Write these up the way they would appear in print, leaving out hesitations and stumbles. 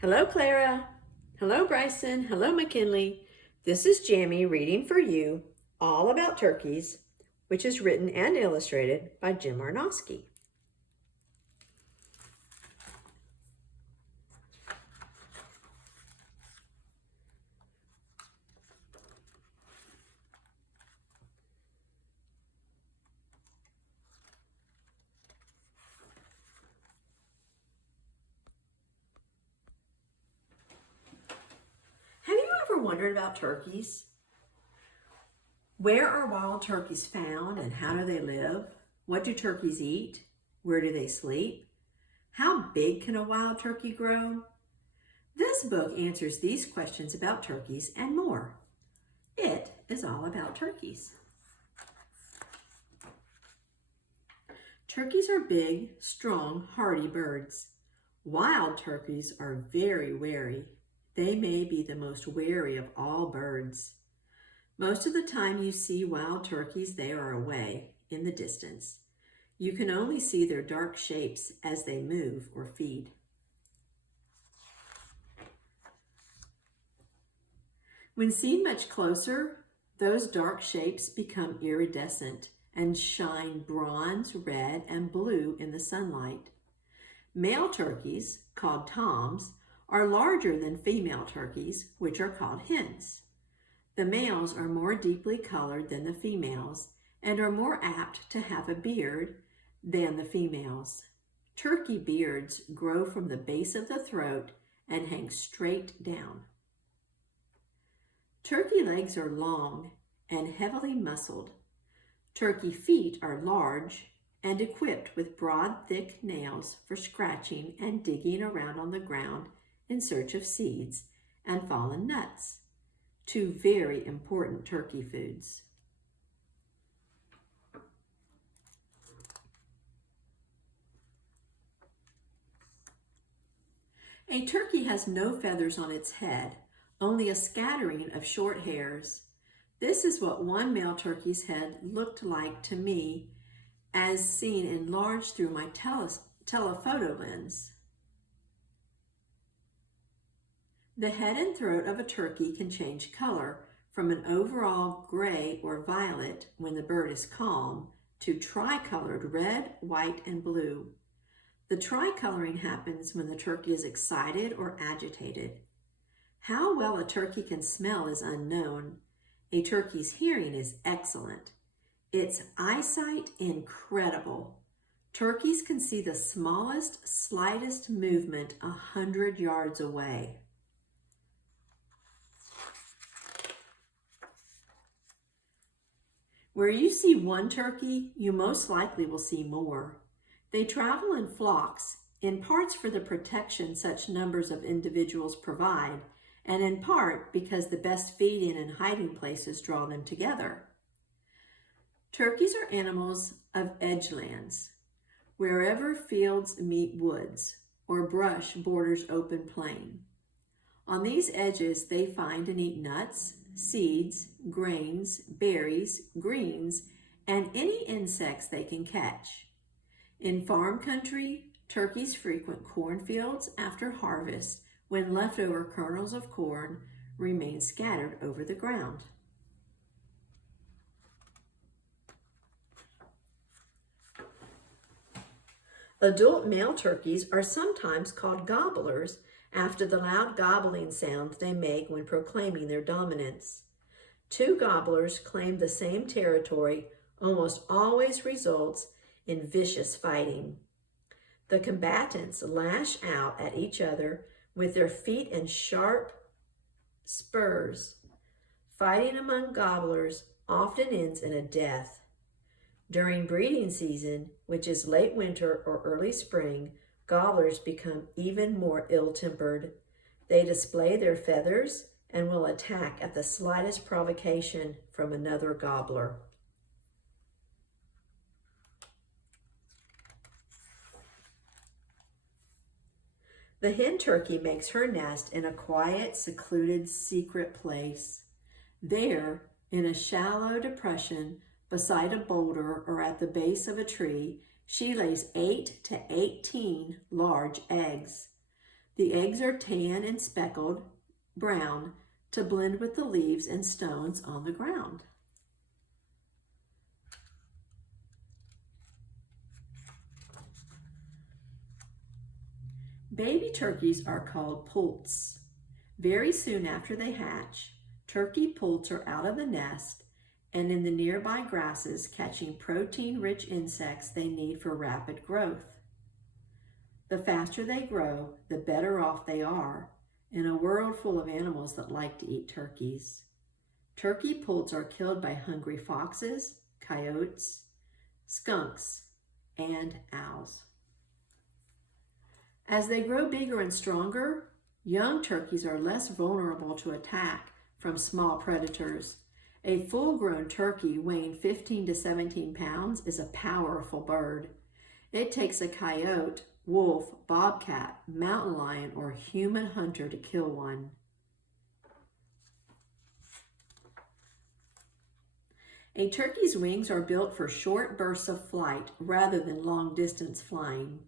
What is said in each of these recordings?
Hello, Clara. Hello, Bryson. Hello, McKinley. This is Jamie reading for you All About Turkeys, which is written and illustrated by Jim Arnosky. Have you ever wondered about turkeys? Where are wild turkeys found and how do they live? What do turkeys eat? Where do they sleep? How big can a wild turkey grow? This book answers these questions about turkeys and more. It is all about turkeys. Turkeys are big, strong, hardy birds. Wild turkeys are very wary. They may be the most wary of all birds. Most of the time you see wild turkeys, they are away in the distance. You can only see their dark shapes as they move or feed. When seen much closer, those dark shapes become iridescent and shine bronze, red, and blue in the sunlight. Male turkeys, called toms, are larger than female turkeys, which are called hens. The males are more deeply colored than the females and are more apt to have a beard than the females. Turkey beards grow from the base of the throat and hang straight down. Turkey legs are long and heavily muscled. Turkey feet are large and equipped with broad, thick nails for scratching and digging around on the ground in search of seeds and fallen nuts, two very important turkey foods. A turkey has no feathers on its head, only a scattering of short hairs. This is what one male turkey's head looked like to me as seen enlarged through my telephoto lens. The head and throat of a turkey can change color from an overall gray or violet when the bird is calm to tricolored red, white, and blue. The tricoloring happens when the turkey is excited or agitated. How well a turkey can smell is unknown. A turkey's hearing is excellent. Its eyesight incredible. Turkeys can see the smallest, slightest movement 100 yards away. Where you see one turkey, you most likely will see more. They travel in flocks, in parts for the protection such numbers of individuals provide, and in part because the best feeding and hiding places draw them together. Turkeys are animals of edgelands, wherever fields meet woods or brush borders open plain. On these edges, they find and eat nuts, seeds, grains, berries, greens, and any insects they can catch. In farm country, turkeys frequent cornfields after harvest when leftover kernels of corn remain scattered over the ground. Adult male turkeys are sometimes called gobblers after the loud gobbling sounds they make when proclaiming their dominance. Two gobblers claim the same territory almost always results in vicious fighting. The combatants lash out at each other with their feet and sharp spurs. Fighting among gobblers often ends in a death. During breeding season, which is late winter or early spring, gobblers become even more ill-tempered. They display their feathers and will attack at the slightest provocation from another gobbler. The hen turkey makes her nest in a quiet, secluded, secret place. There, in a shallow depression beside a boulder or at the base of a tree, she lays 8 to 18 large eggs. The eggs are tan and speckled brown to blend with the leaves and stones on the ground. Baby turkeys are called poults. Very soon after they hatch, turkey poults are out of the nest and in the nearby grasses catching protein-rich insects they need for rapid growth. The faster they grow, the better off they are in a world full of animals that like to eat turkeys. Turkey poults are killed by hungry foxes, coyotes, skunks, and owls. As they grow bigger and stronger, young turkeys are less vulnerable to attack from small predators. A full-grown turkey weighing 15 to 17 pounds is a powerful bird. It takes a coyote, wolf, bobcat, mountain lion, or human hunter to kill one. A turkey's wings are built for short bursts of flight rather than long-distance flying.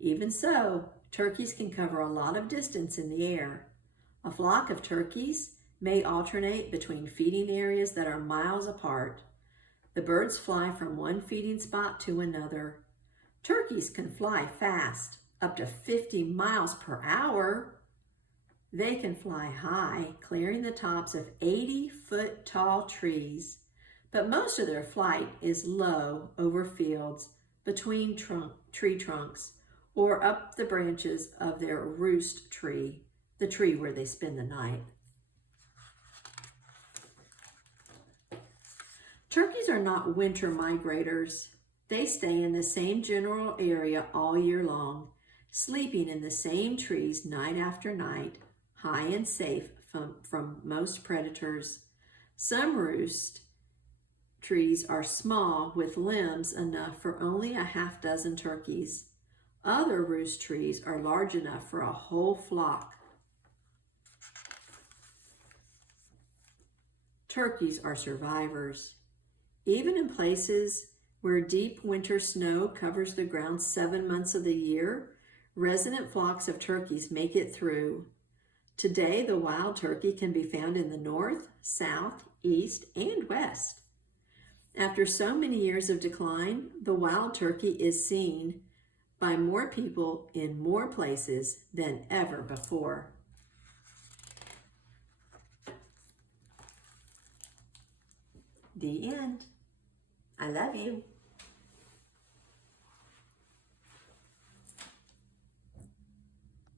Even so, turkeys can cover a lot of distance in the air. A flock of turkeys may alternate between feeding areas that are miles apart. The birds fly from one feeding spot to another. Turkeys can fly fast, up to 50 miles per hour. They can fly high, clearing the tops of 80-foot tall trees. But most of their flight is low over fields, between tree trunks, or up the branches of their roost tree, the tree where they spend the night. Turkeys are not winter migrators. They stay in the same general area all year long, sleeping in the same trees night after night, high and safe from most predators. Some roost trees are small with limbs enough for only a half dozen turkeys. Other roost trees are large enough for a whole flock. Turkeys are survivors. Even in places where deep winter snow covers the ground 7 months of the year, resident flocks of turkeys make it through. Today, the wild turkey can be found in the north, south, east, and west. After so many years of decline, the wild turkey is seen by more people in more places than ever before. The end. I love you.